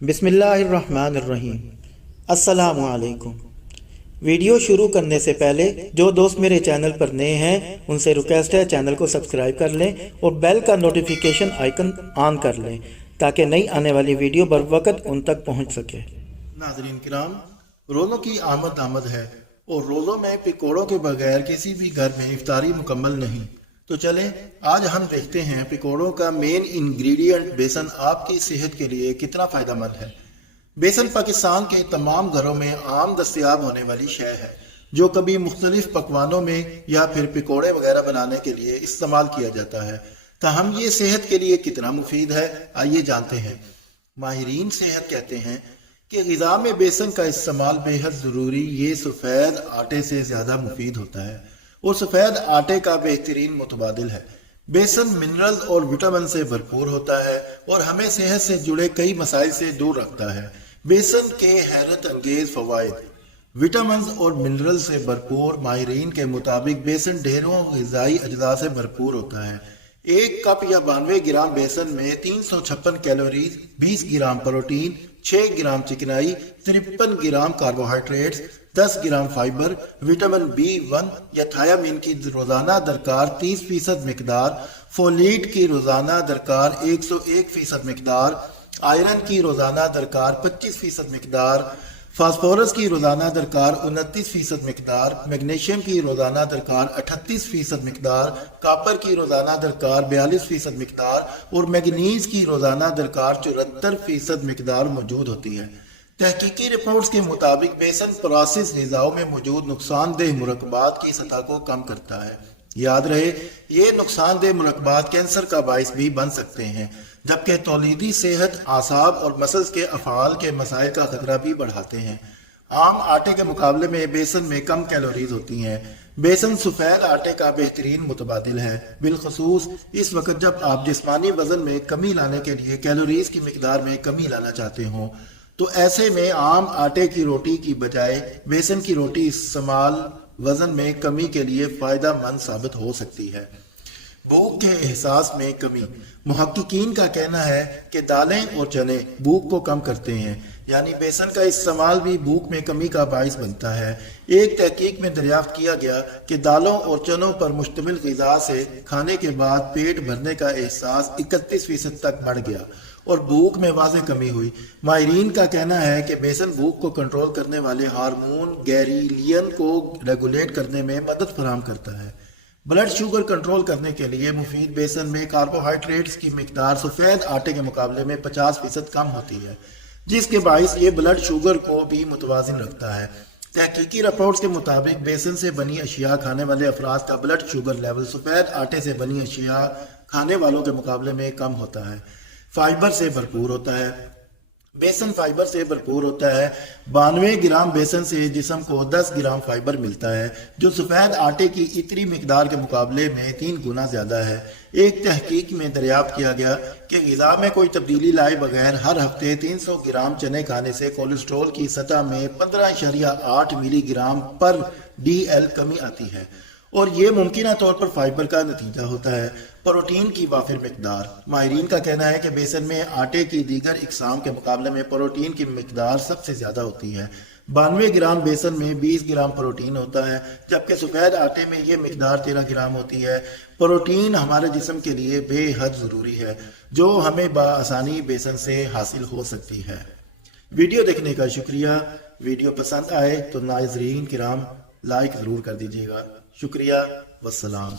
बिस्मिल्लाहिर्रहमानिर्रहीम। अस्सलामु अलैकुम। वीडियो शुरू करने से पहले जो दोस्त मेरे चैनल पर नए हैं उनसे रिक्वेस्ट है चैनल को सब्सक्राइब कर लें और बेल का नोटिफिकेशन आइकन ऑन कर लें ताकि नई आने वाली वीडियो बर वक्त उन तक पहुंच सके। नाज़रीन किराम, रोज़ों की आमद है और रोज़ों में पकौड़ों के बगैर किसी भी घर में इफ्तारी मुकम्मल नहीं। तो चलें आज हम देखते हैं पकौड़ों का मेन इंग्रेडिएंट बेसन आपकी सेहत के लिए कितना फ़ायदेमंद है। बेसन पाकिस्तान के तमाम घरों में आम दस्तयाब होने वाली शय है जो कभी मुख्तलिफ पकवानों में या फिर पकौड़े वगैरह बनाने के लिए इस्तेमाल किया जाता है। ताहम ये सेहत के लिए कितना मुफीद है आइए जानते हैं। माहिरीन सेहत कहते हैं कि ग़िज़ा में बेसन का इस्तेमाल बेहद ज़रूरी, ये सफ़ेद आटे से ज़्यादा मुफीद होता है और सफ़ेद आटे का बेहतरीन मुतबादिल है। बेसन मिनरल्स और विटामिन से भरपूर होता है और हमें सेहत से जुड़े कई मसाइल से दूर रखता है। बेसन के हैरत अंगेज फ़वाइद, विटामिन और मिनरल से भरपूर। माहिरीन के मुताबिक बेसन ढेरों ग़िज़ाई अज्जा से भरपूर होता है। एक कप या 92 ग्राम बेसन में 356 कैलोरीज, 20 ग्राम प्रोटीन, 6 ग्राम चिकनाई, 53 ग्राम कार्बोहाइड्रेट्स, 10 ग्राम फाइबर, विटामिन B1 या थायामीन की रोज़ाना दरकार 30% मकदार, फोलेट की रोज़ाना दरकार 101% मकदार, आयरन की रोज़ाना दरकार 25% मकदार, फास्फोरस की रोज़ाना दरकार 29% मकदार, मैग्नीशियम की रोज़ाना दरकार 38% मकदार, कापर की रोज़ाना दरकार 42% मकदार और मैग्नीज की रोज़ाना दरकार 74% मकदार मौजूद होती है। तहकीकी रिपोर्ट्स के मुताबिक बेसन प्रोसेस ग़िज़ाओं में मौजूद नुकसानदेह मुरक्बात की सतह को कम करता है। याद रहे ये नुकसानदेह मुरक्बात कैंसर का बाइस भी बन सकते हैं, जबकि तौलीदी सेहत, आसाब और मसल्स के अफ़आल के मसाइल का खतरा भी बढ़ाते हैं। आम आटे के मुकाबले में बेसन में कम कैलोरीज होती हैं। बेसन सफ़ेद आटे का बेहतरीन मुतबादिल है, बिलखसूस इस वक्त जब आप जिस्मानी वजन में कमी लाने के लिए कैलोरीज की मिकदार में कमी लाना चाहते हों। तो ऐसे में आम आटे की रोटी की बजाय बेसन की रोटी इस्तेमाल वजन में कमी के लिए फ़ायदा मंद साबित हो सकती है। भूख के एहसास में कमी, मुहक्किकीन का कहना है कि दालें और चने भूख को कम करते हैं, यानी बेसन का इस्तेमाल भी भूख में कमी का बाइस बनता है। एक तहकीक में दरियाफ्त किया गया कि दालों और चनों पर मुश्तमिल ग़िज़ा से खाने के बाद पेट भरने का एहसास 31% तक बढ़ गया और भूख में वाज़ेह कमी हुई। माहिरीन का कहना है कि बेसन भूख को कंट्रोल करने वाले हार्मोन गैरीलियन को रेगुलेट करने में मदद फराहम करता है। ब्लड शुगर कंट्रोल करने के लिए मुफीद बेसन में कार्बोहाइड्रेट्स की मिकदार सफ़ेद आटे के मुकाबले में 50% कम होती है, जिसके बाइस ये ब्लड शुगर को भी मुतवाज़िन रखता है। तहकीकी रिपोर्ट्स के मुताबिक बेसन से बनी अशिया खाने वाले अफराद का ब्लड शुगर लेवल सफ़ेद आटे से बनी अशिया खाने वालों के मुकाबले में कम होता है। फाइबर से भरपूर होता है, बेसन फाइबर से भरपूर होता है। 92 ग्राम बेसन से जिस्म को 10 ग्राम फाइबर मिलता है, जो सफ़ेद आटे की इतनी मिकदार के मुकाबले में 3 गुना ज़्यादा है। एक तहकीक में दरियाफ्त किया गया कि ग़िज़ा में कोई तब्दीली लाए बगैर हर हफ्ते 300 ग्राम चने खाने से कोलेस्ट्रॉल की सतह में 15.8 मिलीग्राम पर DL कमी आती है और ये मुमकिन तौर पर फाइबर का नतीजा होता है। प्रोटीन की वाफिर मिकदार, माहिरीन का कहना है कि बेसन में आटे की दीगर इकसाम के मुकाबले में प्रोटीन की मिकदार सबसे ज़्यादा होती है। 92 ग्राम बेसन में 20 ग्राम प्रोटीन होता है, जबकि सफ़ेद आटे में ये मिकदार 13 ग्राम होती है। प्रोटीन हमारे जिस्म के लिए बेहद ज़रूरी है, जो हमें बआसानी बेसन से हासिल हो सकती है। वीडियो देखने का शुक्रिया। वीडियो पसंद आए तो नाज़रीन किराम लाइक ज़रूर कर दीजिएगा। शुक्रिया, वस्सलाम।